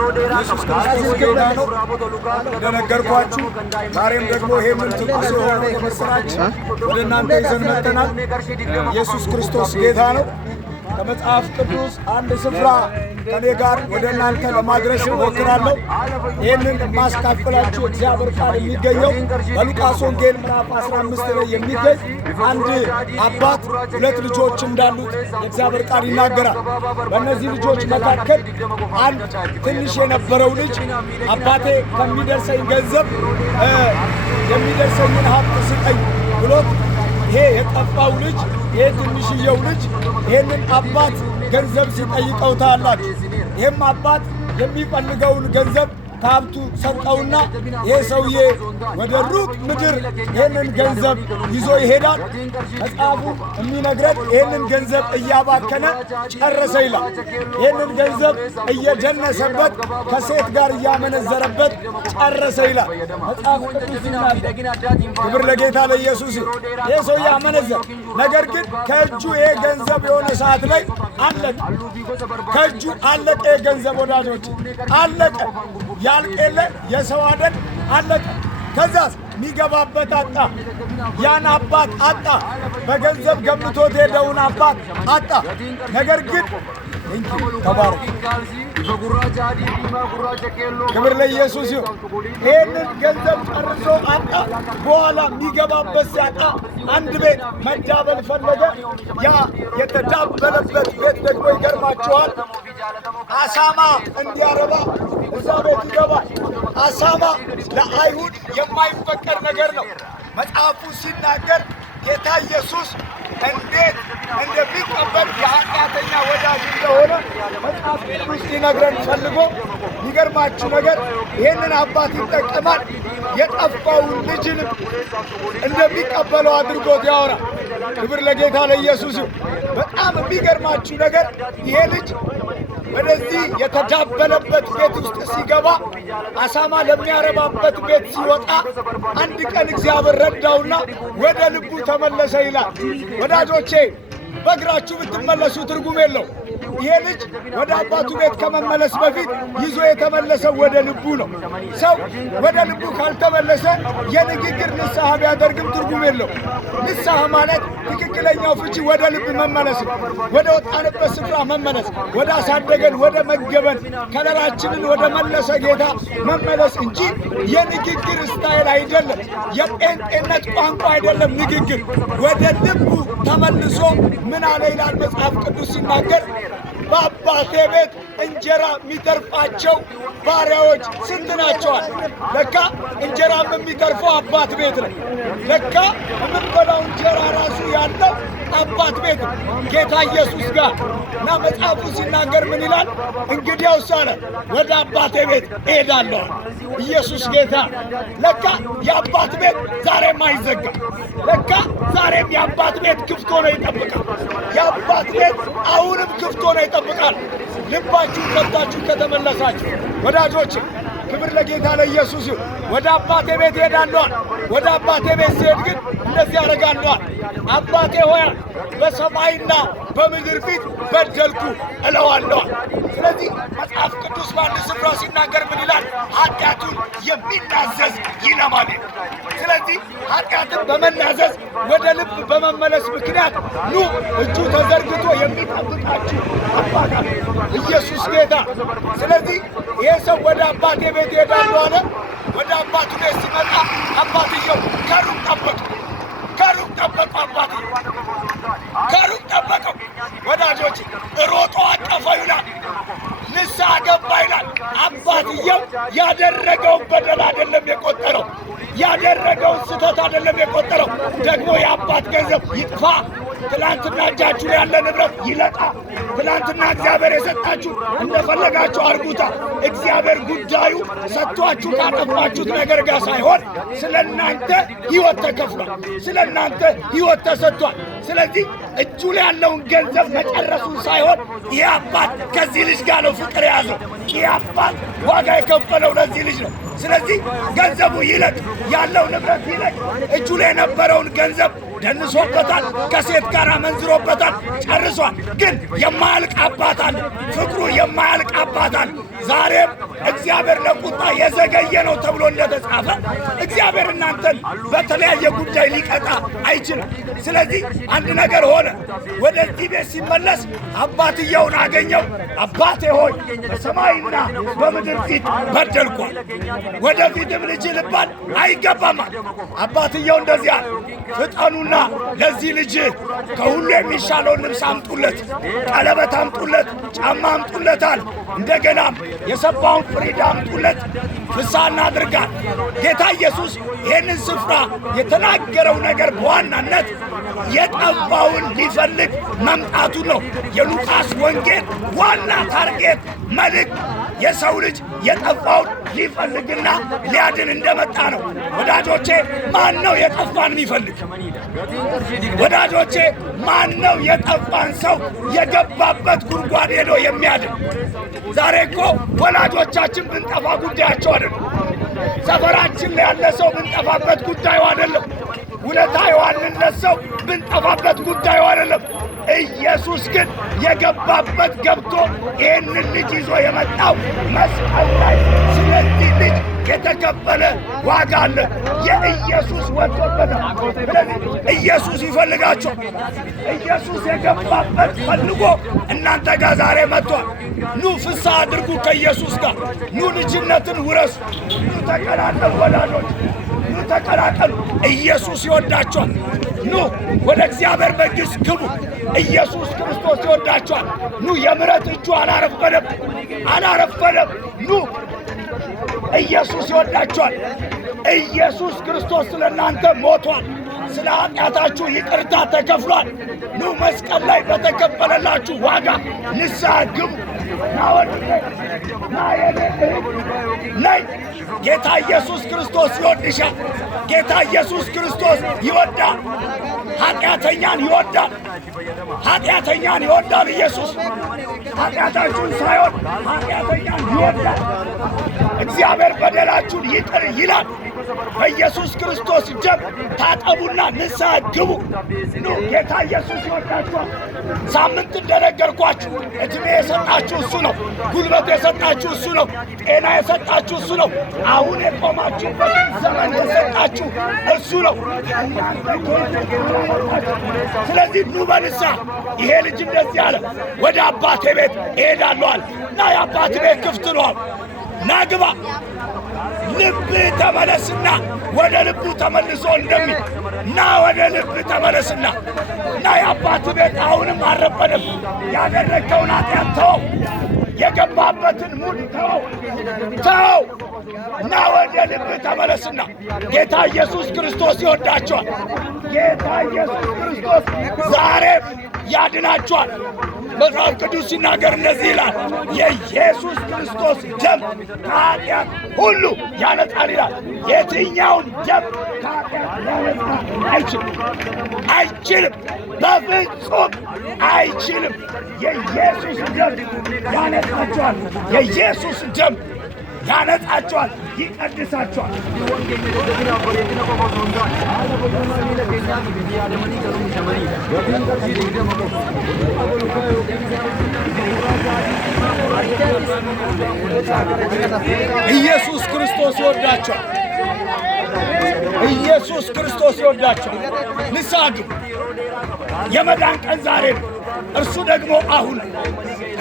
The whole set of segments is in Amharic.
ኢየሱስ ክርስቶስ ጌታ ነው። እንደነገርኳችሁ ዛሬም ደግሞ ይሄንን ትኩስ የሆነ የምስራች ወደ እናንተ ይዘን መጥተናል። ኢየሱስ ክርስቶስ ጌታ ነው። ከመጽሐፍ ቅዱስ አንድ ስፍራ ከኔ ጋር ወደ እናንተ ለማድረስ እሞክራለሁ። ይህንን ማስካፈላችሁ እግዚአብሔር ቃል የሚገኘው በሉቃስ ወንጌል ምዕራፍ 15 ላይ የሚገኝ አንድ አባት ሁለት ልጆች እንዳሉት የእግዚአብሔር ቃል ይናገራል። በእነዚህ ልጆች መካከል አንድ ትንሽ የነበረው ልጅ አባቴ ከሚደርሰኝ ገንዘብ የሚደርሰኝን ሀብት ስጠኝ ብሎት ይሄ የጠፋው ልጅ ይሄ ትንሽየው ልጅ ይህንን አባት ገንዘብ ሲጠይቀው ታያላችሁ። ይህም አባት የሚፈልገውን ገንዘብ ከሀብቱ ሰጠውና ይሄ ሰውዬ ወደ ሩቅ ምድር ይህንን ገንዘብ ይዞ ይሄዳል። መጽሐፉ የሚነግረን ይህንን ገንዘብ እያባከነ ጨረሰ ይላል። ይህንን ገንዘብ እየደነሰበት ከሴት ጋር እያመነዘረበት ጨረሰ ይላል መጽሐፍ ቅዱስ ይናገራል። ክብር ለጌታ ለኢየሱስ። ይህ ሰውዬ አመነዘር። ነገር ግን ከእጁ ይሄ ገንዘብ የሆነ ሰዓት ላይ አለቀ። ከእጁ አለቀ። የገንዘብ ወዳጆች አለቀ። ያልቀለ የሰው አደን አለቀ። ከዛስ ሚገባበት አጣ። ያን አባት አጣ። በገንዘብ ገምቶት ሄደውን አባት አጣ። ነገር ግን ተባረክ። ክብር ለኢየሱስ ይሁን። ይህንን ገንዘብ ጨርሶ አጣ። በኋላ የሚገባበት ሲያጣ አንድ ቤት መዳበል ፈለገ። ያ የተዳበለበት ቤት ደግሞ ይገርማችኋል አሳማ እንዲያረባ እዛ ቤት ይገባል። አሳማ ለአይሁድ የማይፈቀድ ነገር ነው። መጽሐፉ ሲናገር ጌታ ኢየሱስ እንዴት እንደሚቀበል የኃጢአተኛ ወዳጅ እንደሆነ መጽሐፍ ቅዱስ ሊነግረን ፈልጎ የሚገርማችሁ ነገር ይህንን አባት ይጠቀማል። የጠፋውን ልጅንም እንደሚቀበለው አድርጎት ያወራል። ክብር ለጌታ ለኢየሱስ። በጣም የሚገርማችሁ ነገር ይሄ ልጅ ወደዚህ የተዳበለበት ቤት ውስጥ ሲገባ አሳማ ለሚያረባበት ቤት ሲወጣ አንድ ቀን እግዚአብሔር ረዳውና ወደ ልቡ ተመለሰ ይላል። ወዳጆቼ በእግራችሁ ብትመለሱ ትርጉም የለው። ይሄ ልጅ ወደ አባቱ ቤት ከመመለስ በፊት ይዞ የተመለሰው ወደ ልቡ ነው። ሰው ወደ ልቡ ካልተመለሰ የንግግር ንስሐ ቢያደርግም ትርጉም የለው። ንስሐ ማለት ትክክለኛው ፍቺ ወደ ልብ መመለስ ነው። ወደ ወጣንበት ስፍራ መመለስ፣ ወደ አሳደገን ወደ መገበን ከለራችንን ወደ መለሰ ጌታ መመለስ እንጂ የንግግር ስታይል አይደለም። የጴንጤነት ቋንቋ አይደለም ንግግር። ወደ ልቡ ተመልሶ ምን አለ ይላል መጽሐፍ ቅዱስ ሲናገር በአባቴ ቤት እንጀራ የሚተርፋቸው ባሪያዎች ስንት ናቸዋል? ለካ እንጀራም የሚተርፈው አባት ቤት ነው። ለካ የምንበላው እንጀራ ራሱ ያለው አባት ቤት ጌታ ኢየሱስ ጋር እና መጽሐፉ ሲናገር ምን ይላል? እንግዲያውስ አለ ወደ አባቴ ቤት እሄዳለሁ። ኢየሱስ ጌታ። ለካ የአባት ቤት ዛሬም አይዘጋም። ለካ ዛሬም የአባት ቤት ክፍት ሆኖ ይጠብቃል። የአባት ቤት አሁንም ክፍት ሆኖ ይጠብቃል። ልባችሁን ከፍታችሁ ከተመለሳችሁ ወዳጆች፣ ክብር ለጌታ ለኢየሱስ ይሁን። ወደ አባቴ ቤት እሄዳለዋል። ወደ አባቴ ቤት ሲሄድ ግን እንደዚህ ያደርጋለዋል። አባቴ ሆይ በሰማይና በምድር ፊት በደልኩ እለዋለዋል። ስለዚህ መጽሐፍ ቅዱስ በአንድ ስፍራ ሲናገር ምን ይላል? ኃጢአቱን የሚናዘዝ ይለማል። ስለዚህ ኃጢአትን በመናዘዝ ወደ ልብ በመመለስ ምክንያት ኑ እጁ ተዘርግቶ የሚጠብቃችሁ አባት ኢየሱስ ጌታ። ስለዚህ ይሄ ሰው ወደ አባቴ ቤት እሄዳለሁ አለ። ወደ አባቱ ቤት ሲመጣ አባትየው ከሩቅ ጠበቀው። ከሩቅ ጠበቀው። አባትየው ከሩቅ ጠበቀው። ወዳጆች ሮጦ አቀፈው ይላል። ንስሐ ገባ ይላል። አባትየው ያደረገውን በደል አይደለም የቆጠረው፣ ያደረገውን ስህተት አይደለም የቆጠረው። ደግሞ የአባት ገንዘብ ይጥፋ፣ ትላንትና እጃችሁ ያለ ንብረት ይለጣ፣ ትላንትና እግዚአብሔር የሰጣችሁ እንደፈለጋችሁ አርጉታ። እግዚአብሔር ጉዳዩ ሰጥቷችሁ ካጠፋችሁት ነገር ጋር ሳይሆን ስለ እናንተ ሕይወት ተከፍሏል፣ ስለ እናንተ ሕይወት ተሰጥቷል። ስለዚህ እጁ ላይ ያለውን ገንዘብ መጨረሱን ሳይሆን ይህ አባት ከዚህ ልጅ ጋር ነው ፍቅር የያዘው። ይህ አባት ዋጋ የከፈለው ለዚህ ልጅ ነው። ስለዚህ ገንዘቡ ይለቅ፣ ያለው ንብረት ይለቅ። እጁ ላይ የነበረውን ገንዘብ ደንሶበታል፣ ከሴት ጋር መንዝሮበታል፣ ጨርሷል። ግን የማያልቅ አባት አለ፣ ፍቅሩ የማያልቅ አባት አለ። ዛሬም እግዚአብሔር ለቁጣ የዘገየ ነው ተብሎ እንደተጻፈ እግዚአብሔር እናንተን በተለያየ ጉዳይ ሊቀጣ አይችልም። ስለዚህ አንድ ነገር ሆነ። ወደዚህ ቤት ሲመለስ አባትየውን አገኘው። አባቴ ሆይ በሰማይና በምድር ፊት በደልኳል፣ ወደፊትም ልጅ ልባል አይገባማል። አባትየው እንደዚያ ፍጠኑና ለዚህ ልጅ ከሁሉ የሚሻለውን ልብስ አምጡለት፣ ቀለበት አምጡለት፣ ጫማ አምጡለታል። እንደገናም የሰባውን ፍሪዳ አምጡለት፣ ፍስሐ እናድርጋል። ጌታ ኢየሱስ ይህንን ስፍራ የተናገረው ነገር በዋናነት የጠፋውን ሊፈልግ መምጣቱ ነው። የሉቃስ ወንጌል ዋና ታርጌት መልእክት የሰው ልጅ የጠፋውን ሊፈልግና ሊያድን እንደመጣ ነው። ወዳጆቼ ማን ነው የጠፋን የሚፈልግ? ወዳጆቼ ማን ነው የጠፋን ሰው የገባበት ጉድጓድ ሄዶ የሚያድን? ዛሬ እኮ ወላጆቻችን ብንጠፋ ጉዳያቸው አይደለም። ሰፈራችን ላይ ያለ ሰው ብንጠፋበት ጉዳዩ አይደለም። ውለታ የዋልንለት ሰው ብንጠፋበት ጉዳዩ አይደለም። ኢየሱስ ግን የገባበት ገብቶ ይህንን ልጅ ይዞ የመጣው መስቀል ላይ ስለዚህ ልጅ የተከፈለ ዋጋ አለ። የኢየሱስ ወጥቶበታል። ስለዚህ ኢየሱስ ይፈልጋቸዋል። ኢየሱስ የገባበት ፈልጎ እናንተ ጋር ዛሬ መጥቷል። ኑ ፍስሐ አድርጉ ከኢየሱስ ጋር። ኑ ልጅነትን ውረሱ። ኑ ተቀላቀሉ ወዳጆች፣ ኑ ተቀላቀሉ። ኢየሱስ ይወዳቸዋል። ኑ ወደ እግዚአብሔር መንግሥት ግቡ። ኢየሱስ ክርስቶስ ይወዳቸዋል። ኑ የምሕረት እጁ አላረፈደም፣ አላረፈደም። ኑ ኢየሱስ ይወዳቸዋል። ኢየሱስ ክርስቶስ ስለ እናንተ ሞቷል። ስለ ኃጢአታችሁ ይቅርታ ተከፍሏል። ኑ መስቀል ላይ በተከፈለላችሁ ዋጋ ንስሐ ግቡ። ነይ ጌታ ኢየሱስ ክርስቶስ ይወድሻል። ጌታ ኢየሱስ ክርስቶስ ይወዳል። ኃጢአተኛን ይወዳል። ኃጢአተኛን ይወዳል ኢየሱስ። ኃጢአታችሁን ሳይሆን ኃጢአተኛን ይወዳል። እግዚአብሔር በደላችሁን ይቅር ይላል። በኢየሱስ ክርስቶስ ደም ታጠቡና ንስሐ ግቡ። ኑ ጌታ ኢየሱስ ይወዳችኋል። ሳምንት እንደነገርኳችሁ ዕድሜ የሰጣችሁ እሱ ነው። ጉልበት የሰጣችሁ እሱ ነው። ጤና የሰጣችሁ እሱ ነው። አሁን የቆማችሁበት ዘመን የሰጣችሁ እሱ ነው። ስለዚህ ኑ በንስሐ። ይሄ ልጅ እንደዚህ አለ፣ ወደ አባቴ ቤት እሄዳለሁ አለ። ና የአባቴ ቤት ክፍት ነው። ና ግባ። ልብ ተመለስና ወደ ልቡ ተመልሶ እንደሚል ና ወደ ልብ ተመለስና ና የአባት ቤት አሁንም አልረፈደም። ያደረግከውን ኃጢአት ተወው። የገባበትን ሙድ ተወው፣ ተወው። ና ወደ ልብ ተመለስና ጌታ ኢየሱስ ክርስቶስ ይወዳቸዋል። ጌታ ኢየሱስ ክርስቶስ ዛሬም ያድናቸዋል። መጽሐፍ ቅዱስ ሲናገር እንደዚህ ይላል፣ የኢየሱስ ክርስቶስ ደም ከኃጢአት ሁሉ ያነጻል ይላል። የትኛውን ደም ከኃጢአት ሊያነጻ አይችልም፣ አይችልም፣ በፍጹም አይችልም። የኢየሱስ ደም ያነጻቸዋል። የኢየሱስ ደም ያነጻቸዋል፣ ይቀድሳቸዋል። ኢየሱስ ክርስቶስ ይወዳቸዋል። ኢየሱስ ክርስቶስ ይወዳቸዋል። ንስሐ ግቡ። የመዳን ቀን ዛሬ ነው። እርሱ ደግሞ አሁን።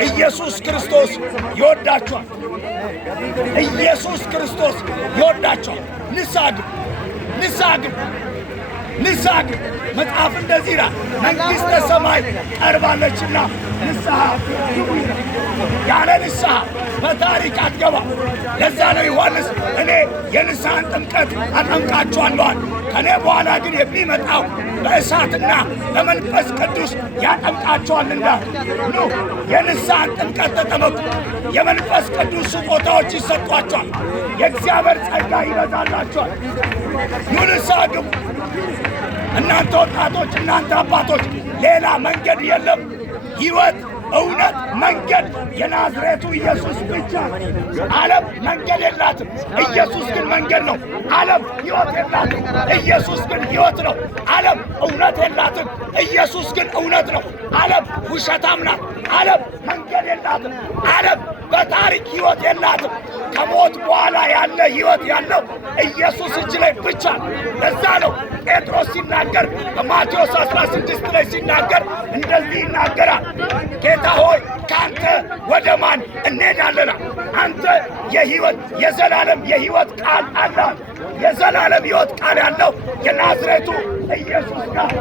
ኢየሱስ ክርስቶስ ይወዳቸዋል። ኢየሱስ ክርስቶስ ይወዳቸዋል። ንስሐ ግቡ፣ ንስሐ ግቡ፣ ንስሐ ግቡ። መጽሐፍ እንደዚህ ይላል፣ መንግሥተ ሰማይ ቀርባለችና ንስሐ ግቡ ይላል። ያለ ንስሐ በታሪክ አትገባም። ለዛ ነው ዮሐንስ እኔ የንስሐን ጥምቀት አጠምቃችኋለሁ፣ ከእኔ በኋላ ግን የሚመጣው በእሳትና በመንፈስ ቅዱስ ያጠምቃችኋል እንዳለ። ኑ የንስሐን ጥምቀት ተጠመቁ። የመንፈስ ቅዱስ ስጦታዎች ይሰጧችኋል። የእግዚአብሔር ጸጋ ይበዛላችኋል። ኑ ንስሐ ግቡ። እናንተ ወጣቶች፣ እናንተ አባቶች ሌላ መንገድ የለም። ሕይወት፣ እውነት፣ መንገድ የናዝሬቱ ኢየሱስ ብቻ። ዓለም መንገድ የላትም፣ ኢየሱስ ግን መንገድ ነው። ዓለም ሕይወት የላትም፣ ኢየሱስ ግን ሕይወት ነው። ዓለም እውነት የላትም፣ ኢየሱስ ግን እውነት ነው። ዓለም ውሸታም ናት። ዓለም መንገድ የላትም። ዓለም በታሪክ ሕይወት የላትም። ከሞት በኋላ ያለ ሕይወት ያለው ኢየሱስ እጅ ላይ ብቻ። ለዛ ነው ጴጥሮስ ሲናገር በማቴዎስ 16 ላይ ሲናገር እንደዚህ ይናገራል። ጌታ ሆይ ከአንተ ወደ ማን እንሄዳለን? አንተ የሕይወት የዘላለም የሕይወት ቃል አለ። የዘላለም ሕይወት ቃል ያለው የናዝሬቱ ኢየሱስ ጋር